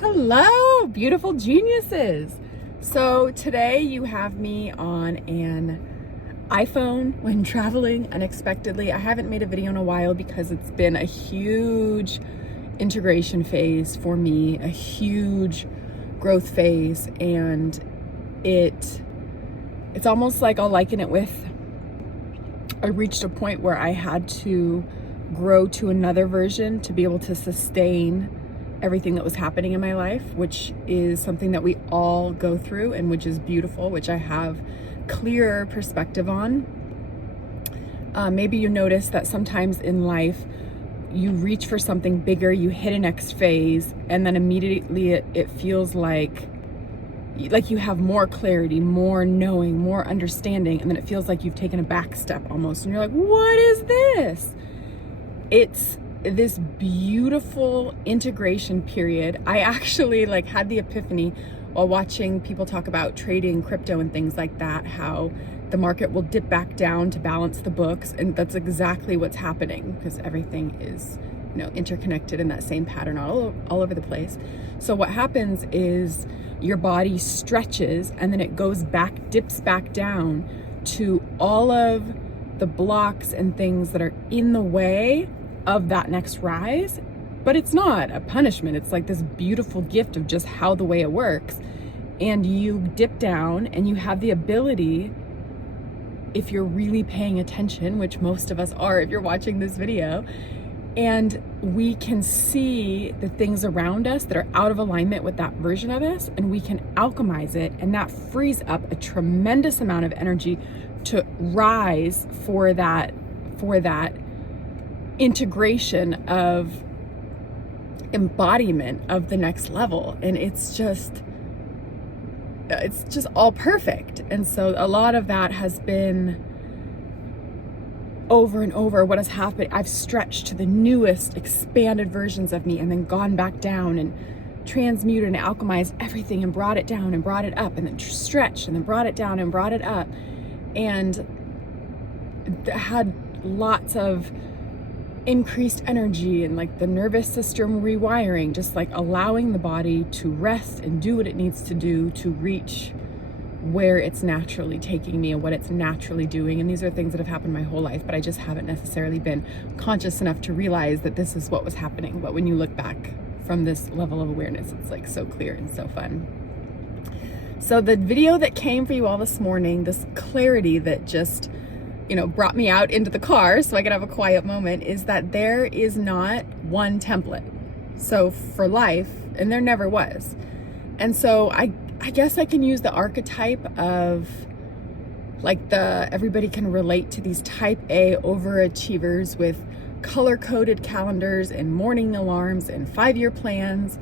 Hello, beautiful geniuses. So today you have me on an iPhone when traveling unexpectedly. I haven't made a video in a while because it's been a huge integration phase for me, a huge growth phase, and it's almost like I'll liken it with I reached a point where I had to grow to another version to be able to sustain everything that was happening in my life, which is something that we all go through and which is beautiful, which I have clearer perspective on. Maybe you notice that sometimes in life you reach for something bigger, you hit a next phase, and then immediately it feels like you have more clarity, more knowing, more understanding, and then it feels like you've taken a back step almost, and you're like, what is this? It's this beautiful integration period. I actually had the epiphany while watching people talk about trading crypto and things like that, how the market will dip back down to balance the books, and that's exactly what's happening because everything is interconnected in that same pattern all over the place. So what happens is your body stretches and then it goes back, dips back down to all of the blocks and things that are in the way of that next rise. But it's not a punishment. It's like this beautiful gift of just how the way it works. And you dip down and you have the ability, if you're really paying attention, which most of us are if you're watching this video, and we can see the things around us that are out of alignment with that version of us, and we can alchemize it, and that frees up a tremendous amount of energy to rise for that integration of embodiment of the next level. And it's just all perfect. And so a lot of that has been over and over what has happened. I've stretched to the newest expanded versions of me and then gone back down and transmuted and alchemized everything and brought it down and brought it up and then stretched and then brought it down and brought it up, and had lots of increased energy and the nervous system rewiring, just allowing the body to rest and do what it needs to do to reach where it's naturally taking me and what it's naturally doing. And these are things that have happened my whole life, but I just haven't necessarily been conscious enough to realize that this is what was happening. But when you look back from this level of awareness, it's so clear and so fun. So the video that came for you all this morning, this clarity that just brought me out into the car so I could have a quiet moment, is that there is not one template. So for life, and there never was. And so I guess I can use the archetype of everybody can relate to these type A overachievers with color-coded calendars and morning alarms and 5-year plans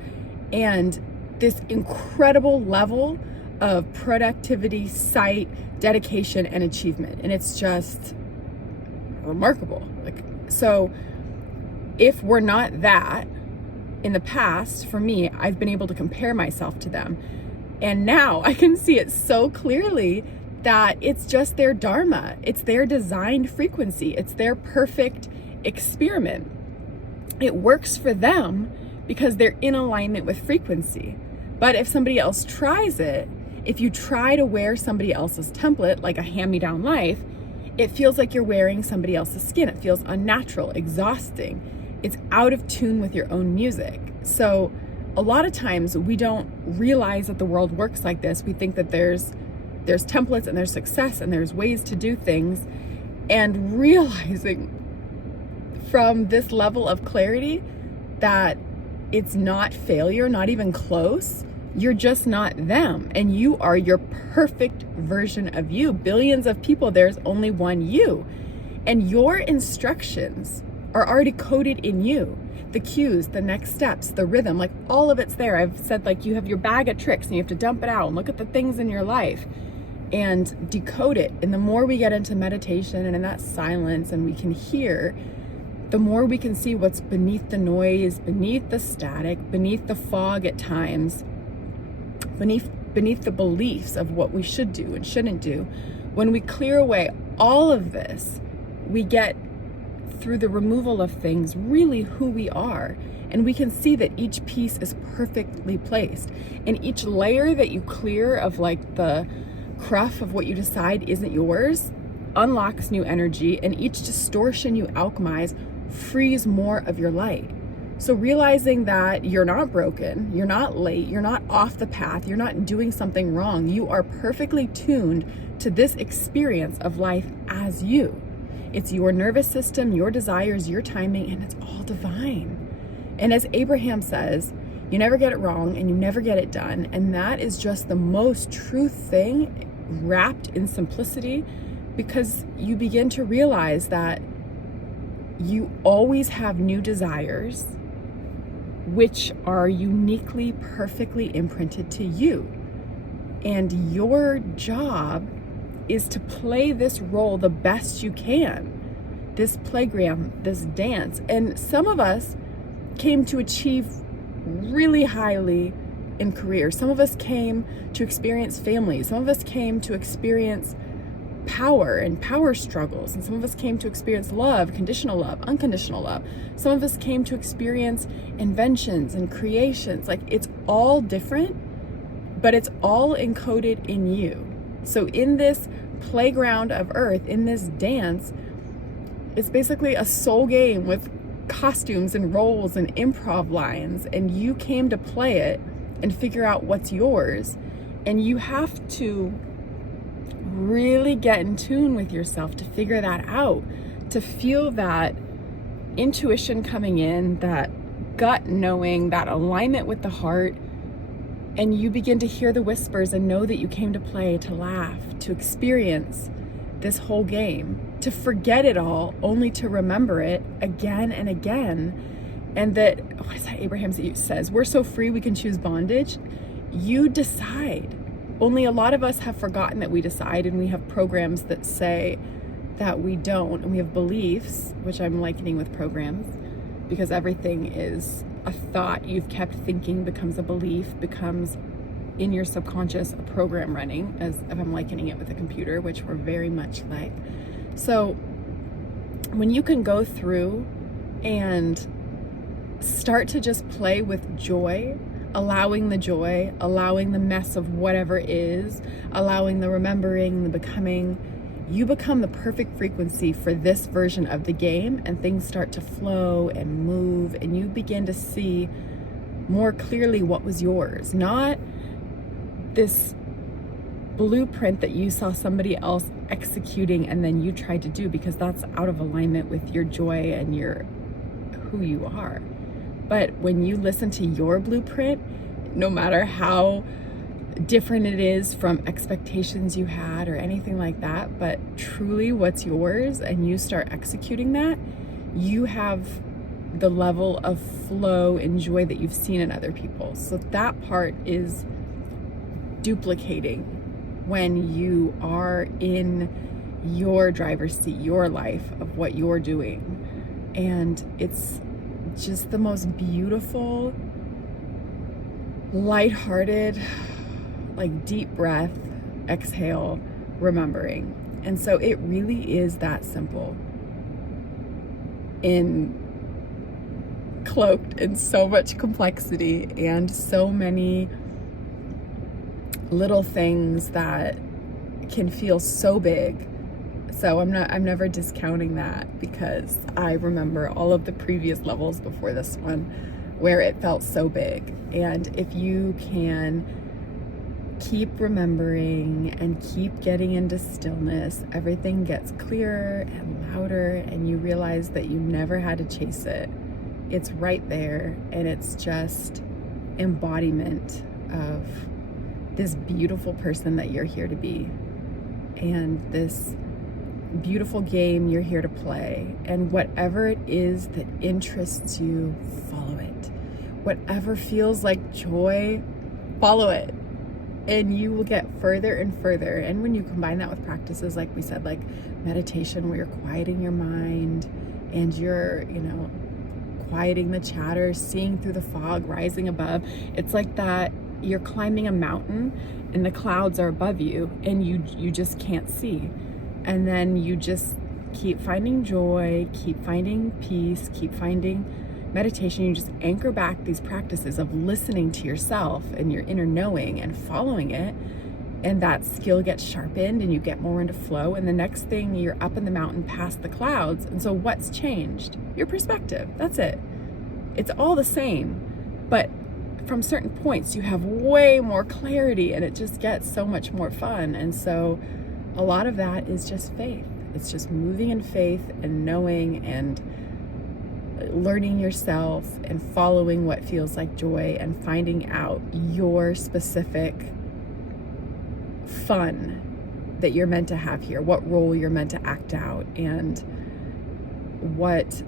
and this incredible level of productivity, sight, dedication, and achievement. And it's just remarkable. So if we're not that, in the past, for me, I've been able to compare myself to them. And now I can see it so clearly that it's just their dharma. It's their designed frequency. It's their perfect experiment. It works for them because they're in alignment with frequency. But if somebody else tries it, if you try to wear somebody else's template, like a hand-me-down life, it feels like you're wearing somebody else's skin. It feels unnatural, exhausting. It's out of tune with your own music. So a lot of times we don't realize that the world works like this. We think that there's templates and there's success and there's ways to do things, and realizing from this level of clarity that it's not failure, not even close. You're just not them, and you are your perfect version of you. Billions of people, there's only one you, and your instructions are already coded in you. The cues, the next steps, the rhythm, all of it's there. I've said you have your bag of tricks and you have to dump it out and look at the things in your life and decode it. And the more we get into meditation and in that silence and we can hear, the more we can see what's beneath the noise, beneath the static, beneath the fog at times, beneath the beliefs of what we should do and shouldn't do. When we clear away all of this, we get through the removal of things, really who we are. And we can see that each piece is perfectly placed. And each layer that you clear of like the cruff of what you decide isn't yours unlocks new energy, and each distortion you alchemize frees more of your light. So realizing that you're not broken, you're not late, you're not off the path, you're not doing something wrong. You are perfectly tuned to this experience of life as you. It's your nervous system, your desires, your timing, and it's all divine. And as Abraham says, you never get it wrong and you never get it done. And that is just the most true thing wrapped in simplicity, because you begin to realize that you always have new desires which are uniquely, perfectly imprinted to you. And your job is to play this role the best you can, this playground, this dance. And some of us came to achieve really highly in career. Some of us came to experience family. Some of us came to experience power and power struggles. And some of us came to experience love, conditional love, unconditional love. Some of us came to experience inventions and creations. Like, it's all different, but it's all encoded in you. So in this playground of earth, in this dance, it's basically a soul game with costumes and roles and improv lines, and you came to play it and figure out what's yours. And you have to really get in tune with yourself to figure that out, to feel that intuition coming in, that gut knowing, that alignment with the heart. And you begin to hear the whispers and know that you came to play, to laugh, to experience this whole game, to forget it all, only to remember it again and again. And that, what is that Abraham says? We're so free we can choose bondage. You decide. Only a lot of us have forgotten that we decide, and we have programs that say that we don't. And we have beliefs, which I'm likening with programs, because everything is a thought you've kept thinking becomes a belief, becomes in your subconscious a program running, as if I'm likening it with a computer, which we're very much like. So when you can go through and start to just play with joy, allowing the joy, allowing the mess of whatever is, allowing the remembering, the becoming, you become the perfect frequency for this version of the game, and things start to flow and move, and you begin to see more clearly what was yours, not this blueprint that you saw somebody else executing and then you tried to do, because that's out of alignment with your joy and your who you are. But when you listen to your blueprint, no matter how different it is from expectations you had or anything like that, but truly what's yours, and you start executing that, you have the level of flow and joy that you've seen in other people. So that part is duplicating when you are in your driver's seat, your life of what you're doing. And it's just the most beautiful, lighthearted, like deep breath, exhale, remembering. And so it really is that simple, cloaked in so much complexity and so many little things that can feel so big. So I'm never discounting that, because I remember all of the previous levels before this one where it felt so big. And if you can keep remembering and keep getting into stillness, everything gets clearer and louder, and you realize that you never had to chase it. It's right there, and it's just embodiment of this beautiful person that you're here to be, and this beautiful game you're here to play. And whatever it is that interests you, follow it. Whatever feels like joy, follow it, and you will get further and further. And when you combine that with practices like we said, like meditation, where you're quieting your mind and you're quieting the chatter, seeing through the fog rising above, it's like that you're climbing a mountain and the clouds are above you and you just can't see. And then you just keep finding joy, keep finding peace, keep finding meditation. You just anchor back these practices of listening to yourself and your inner knowing and following it. And that skill gets sharpened and you get more into flow. And the next thing, you're up in the mountain past the clouds. And so what's changed? Your perspective. That's it. It's all the same. But from certain points, you have way more clarity and it just gets so much more fun. And so a lot of that is just faith. It's just moving in faith and knowing and learning yourself and following what feels like joy and finding out your specific fun that you're meant to have here, what role you're meant to act out, and what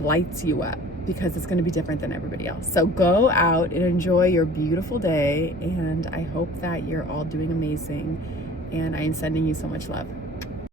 lights you up, because it's going to be different than everybody else. So go out and enjoy your beautiful day, and I hope that you're all doing amazing, and I am sending you so much love.